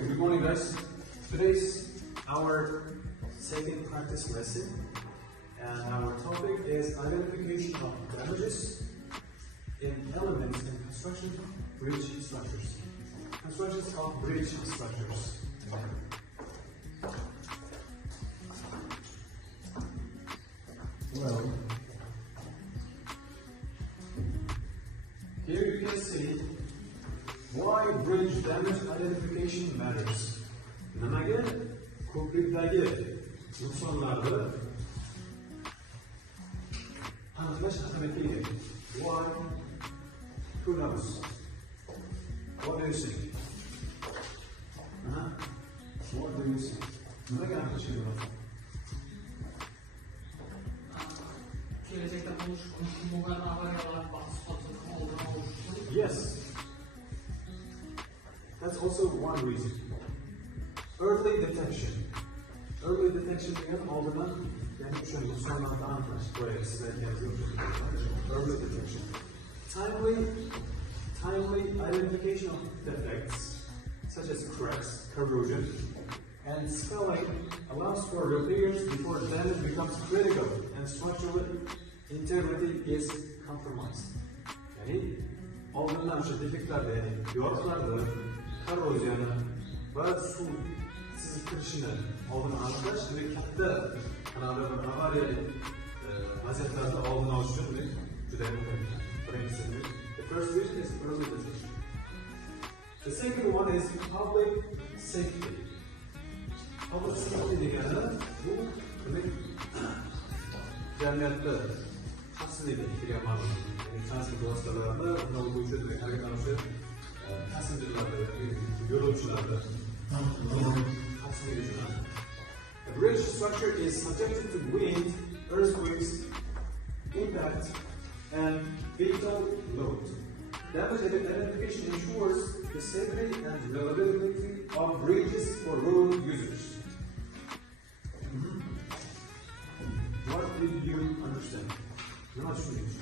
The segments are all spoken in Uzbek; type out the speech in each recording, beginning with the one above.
Okay, good morning guys. Today's our second practice lesson and our topic is identification of damages in elements in construction bridge structures. Constructions of bridge structures. Well, here you can see why bridge damage identification matters. Nimaga ko'prikdagi nuqsonlarni aniqlash ahamiyatga ega. Why? Who knows? What do you think? What do you think? Nimaga aniqlash kerak? Kelajakda bo'lgan avariyalar va hodisani oldini olish uchun. Yes. That's also one reason. Early detection. Early detection degan oldindan, ya'ni o'sha nuqsonlarni aniqlash. Early detection. Timely identification of defects such as cracks, corrosion, and swelling allows for repairs before damage becomes critical and structural integrity is compromised. Yani oldindan o'sha defektlarni, ya'ni yoriqlarni, korroziyani va suv sizib kirishini oldin aniqlash demak katta qanaqadir avariya vaziyatlarni oldini olish uchun juda muhim. Birinchisi, the first reason is early detection. The second one is public safety. Public safety degani bu demak jamiyatda xavfsizlik degan ma'no. Ya'ni transport vositalarini undan bo'yicha demak harakatlanuvchi passengerlarni, yo'lovchilarni xavfsizligi uchun. A bridge structure is subjected to wind, earthquakes, impact, and vehicle load. Damage identification ensures the safety and reliability of bridges for road users. What did you understand? Nima tushundingiz?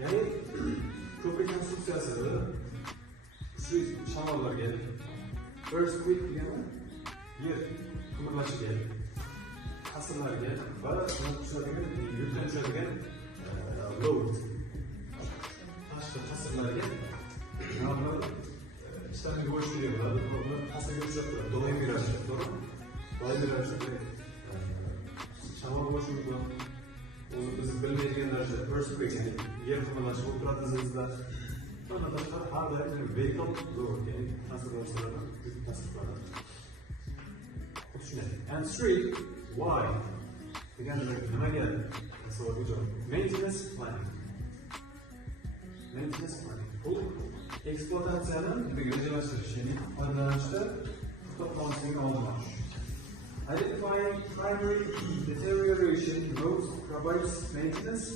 Ya'ni ko'prik konstruksiyasi kuchli shamollarga, earthquake degani yer qimirlashiga, ta'sirlarga va yurtdan tushadigan load tashqi ta'sirlarga ishlarni bo'lish kerak bo'ladi. Ular ta'sirga uchrab turadi. Doimiy ravishda, to'g'rimi? Doimiy ravishda shamol bo'lishi mumkin. O'zi biz bilmaydigan darajada earthquake, ya'ni yer qimirlashi bo'lib turadi bizda. Bundan tashqari har doim vehicle load, ya'ni transport vositalaridan yuk ta'sir qiladi. And three, why? Nimaga? Savolga javob. Maintenance planning. Maintenance planning. Bu ekspluatatsiyani rejalashtirish, ya'ni foydalanishda to'xtatmaslikni oldini olish. Identifying primary deterioration roads provides maintenance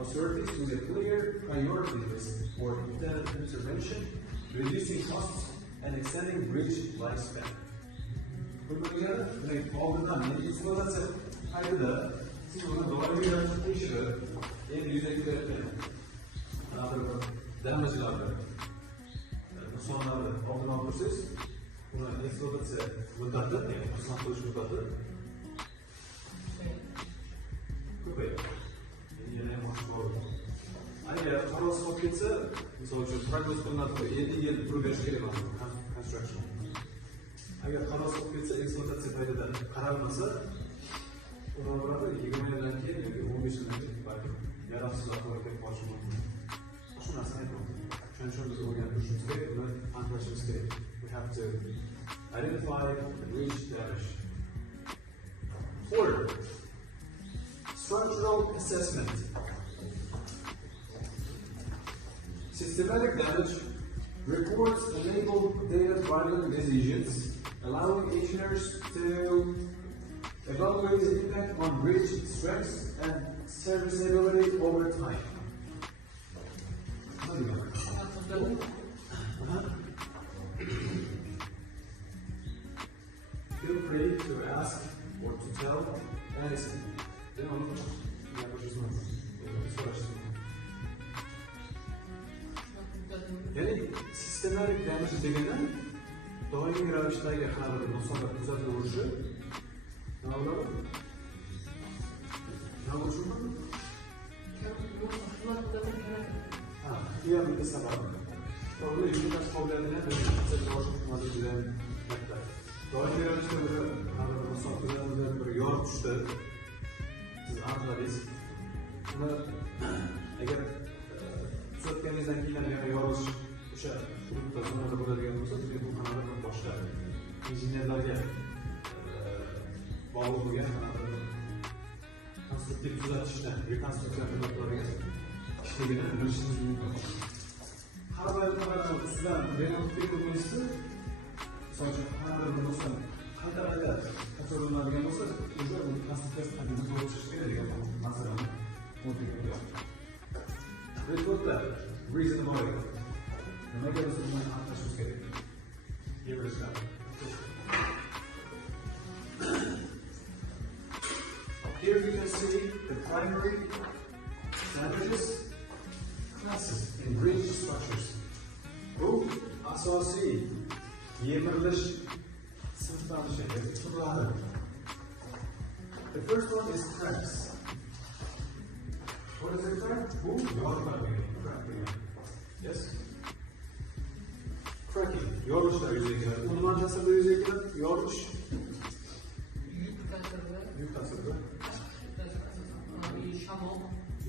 authorities with a clear priority list for intervention, reducing costs and extending bridge lifespan. Bunga oldindan ekspluatatsiya paytida siz uni doimiy ravishda tekshirib, endi yuzaga kelayotgan damagelarni, nuqsonlarni oldini olib tursangiz, uni ekspluatatsiya muddati, ya'ni xizmat qilish muddati ko'payadi. Yana ham oshib boradi. Agar qaroz qolib ketsa, misol uchun prognoz qilinadi, 50 yil turib berish kerak emas construction. Agar qaroz qolib ketsa, ekspluatatsiya paytida qaralmasa, undan 20 yildan keyin yoki 15 yildan keyin balki yaroqsizlar bo'lib ketib qolishi mumkin. Shu narsani aytmoqchiman. Shuning uchun biz o'rganib turishimiz kerak, uni aniqlashimiz kerak. We have to identify and reach damage. Fourth, structural assessment. Systematic damage reports enable data-driven decisions, allowing engineers to evaluate the impact on bridge strength and serviceability over time. Feel free to ask or to tell anything. Ya'ni systematic damage degani doimiy ravishdagi har bir nuqsonlar kuzatilishi nima bo'ladi? Nima bo'lishi mumkin? Diğer bir sabah. Orada yürüyüş problemine de bir çalışma kumadı güzel hatta. Doğru bir araçta bir sohbetimizde bir yorum düştü. Siz anladınız. Buna eğer tuzatkenizden keyin yana yorilish o'sha hududda zonada bo'ladigan bo'lsa, biz bu kanalda boshqa injenerlarga bog'liq bo'lgan konstruktiv tuzatishni, rekonstruksiya xizmatlariga ishligini bilishingiz mumkin. Har bir ustidan remontga ko'rinishni, misol uchun har bir nuqson qayta-qayta takrorlanadigan bo'lsa, o'sha konstruksiya qanday bo'lishi kerak degan masalani o'rtaga Retortda reason why. Nimaga biz bundan qatnashimiz kerak? Yig'ilishlar. Here you can see the primary damages classes in bridge structures. Bu asosiy yemirilish sinflanishi turlari. The first one is cracks. What is a crack? Bu cracking. Yes? Cracking. Yoruluşlar yüzeye girer. Unvan tasarıda yüzeye girer. Yoruluş. Yük tasarıda.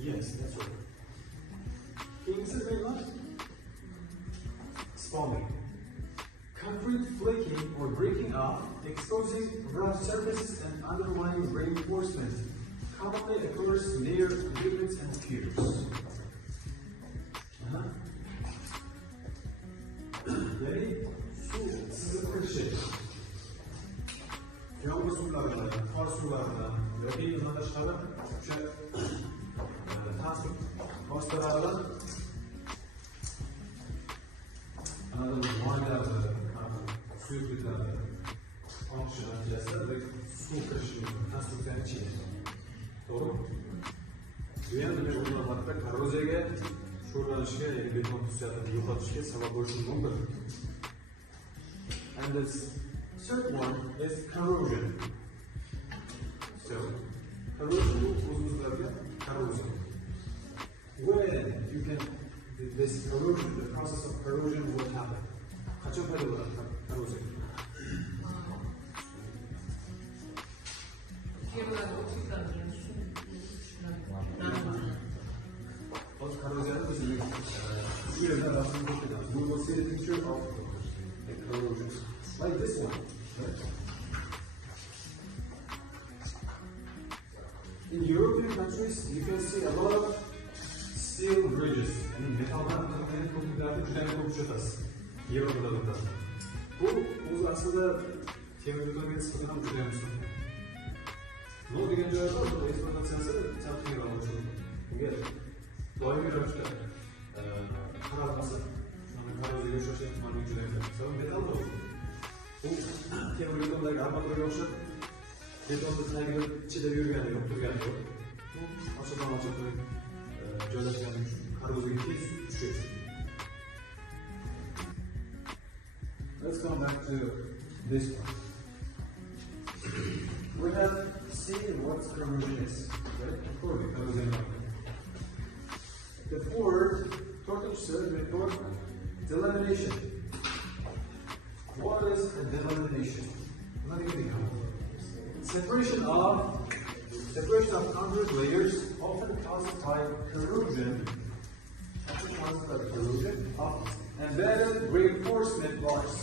Yes, that's right. İkincisi ne var? Spalling. Concrete flaking or breaking off, exposing rough surfaces and underlying reinforcement. Commonly occurs near ligaments and piers. Yani su sızıklışı. Yağmur sularında, kar sularında, ve bir yandaşlarda transport hastalarında muayenelerinde, su yüklerinde, fonksiyon neticesinde ve su karışımı, konstrüksiyon içinde. Doğru mu? Dünyanın bir uygulamalarda korroziyaga, sho'rlanishga, ya'ni beton xususiyatini yo'qotishga sabab bo'lishi mumkin. And this third one is corrosion. So, corrosion o'zimizlarga corrosion. When you can this corrosion, the process of corrosion will happen. Qachon paydo bo'ladi corrosion? We will see the picture of a corrosion, like this one. In European countries, you can see a lot of steel bridges. Yani metaldan ko'priklarni juda ko'p uchratasiz. Yevropada. Bu o'zi aslida temir betonga nisbatan ham juda muhim. No degan joyda bu eksploatatsiyasi chaqirib olishi mumkin. Doimiy ravishda qaralmasa, korroziyaga uchrash ehtimoli juda katta. Sababi metal bu. Bu temir betondagi armaturaga o'xshab betonni tagida ichida yurgani yo'q, turgani yo'q. Bu ochiq joylashgani uchun korroziyaga tez tushadi. Let's come back to this one. We have seen what corrosion is, right? Corrosion. The fourth, delamination. What is a delamination? Separation of concrete layers, often caused by corrosion of embedded reinforcement bars.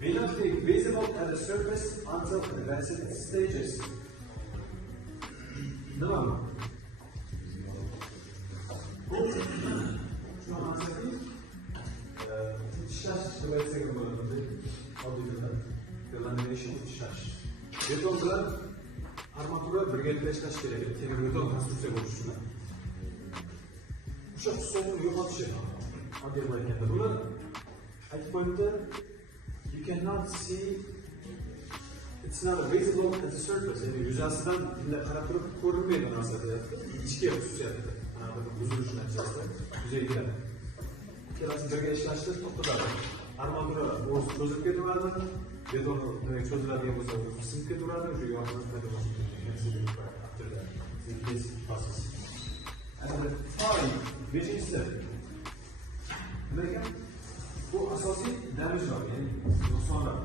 May not be visible at the surface until advanced stages. No. Şu an anlatayım. İçişler dolayısıyla kullanıldı. Audio'da delamination içişler. Betonda armatura birleştiriliş gerekli. Temir beton konstrüksiya bo'lishini. O'sha hisobni yo'qotishi. Audio'da aytganda buni aytib qo'yibdi. You cannot see, it's not visible at the surface. Yani yuzasidan qarab turib ko'rinmaydi narsa deyapti. Ichki xususiyati, buzilish natijasida yuzaga keladi. ikkalasi birga ishlashda to'xtatadi. Armatura o'zi cho'zilib ketaveradi, beton cho'ziladigan bo'lsa o'zi sinib ketaveradi, o'sha yordam this process. And the time, beshinchisi. Lekin bu asosiy damajlar, ya'ni nuqsonlar.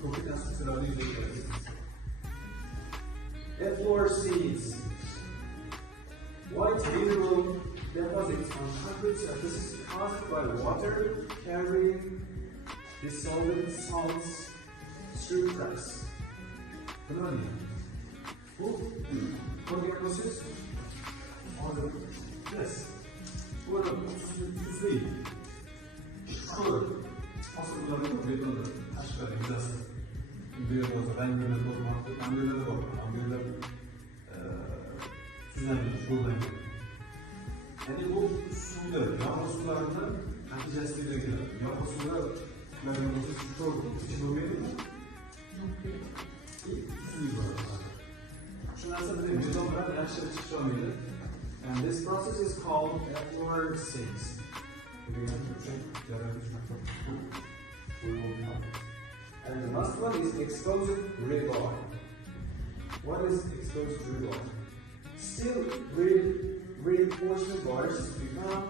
Ko'prik konstruksiyalarni yuzaga keltiradi. Floor seeds. White mineral deposits on concrete surfaces caused by water carrying dissolved salts through cracks. Bu ko'rgan bo'lsangiz, hozir yes, bu tuzli chuqur hosillarni betonda tashqari yuzasi bu yerda o'zi ranglar bo'lmoqda, ranglar bor, ranglar tuzlangan, sho'rlangan. Ya'ni bu suvda, yomg'ir suvlaridan natijasida keladi. Yomg'ir suvlar ularning o'zi sho'r ichib bo'lmaydimi? Shu narsa bilan beton bilan yaxshi chiqib olmaydi. And this process is called effluent sinks. And the last one is exposed rebar. What is exposed rebar? Still, reinforcement bars become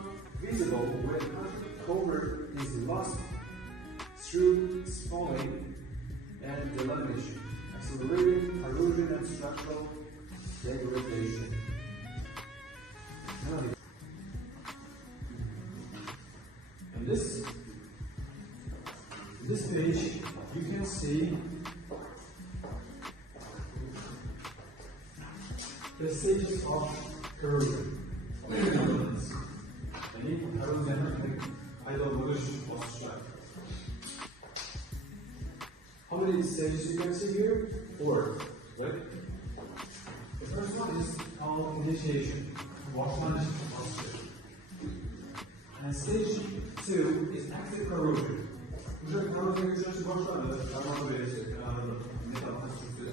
visible when concrete cover is lost through spalling and delamination, accelerating erosion and structural degradation. In this page, you can see the stages of corrosion. Yani corrosion paydo bo'lish bosqichlari. How many stages you can see here? 4, right? The first one is called initiation, boshlanish bosqichi. And stage 2 is active corrosion. Уже corrosion uchrashni boshladi, armatura metal konstruksiya.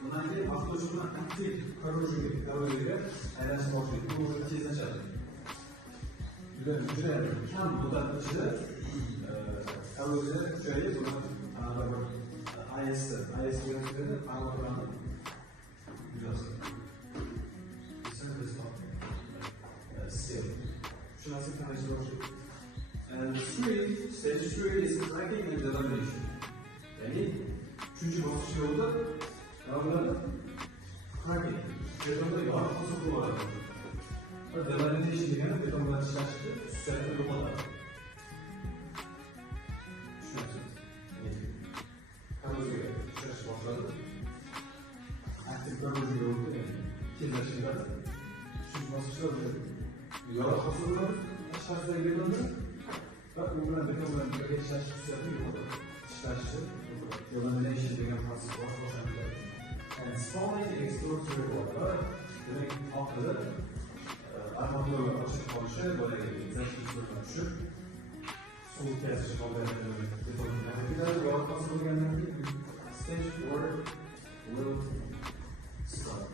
Bundan keyin avtoshina aktiv korroziyaga aylanish boshlaydi. Bu tezlashadi. Juda kam muddat ichida korroziya kuchayib, IS yuzasidan armaturani yuzasidan. Shu narsa tanishni boshlaydi. And stage 3 is cracking and delamination. Yani, üçüncü basış yolda devamlı cracking. Betonda yağ fazla var. Delamination yani betondan çıkarttı, süsletti lopalar. Şu nasıl? Korroziya çıkış başladı. Aktif korroziya oldu yani. Kirleşimler. Üçüncü basışlar yağ fazla var. Aşağıda betonda. Bak bunlar betondan bir geçiş süsletti lopalar. Çıkarttı. Delamination degan proces boshlanadi. And spalling exposed rebar demak orqada armatura ochiq qolishi boyagi zachtliklardan tushib suv o'tkazish holatida betonlar yorqin bo'lgandan keyin stage 4 will start.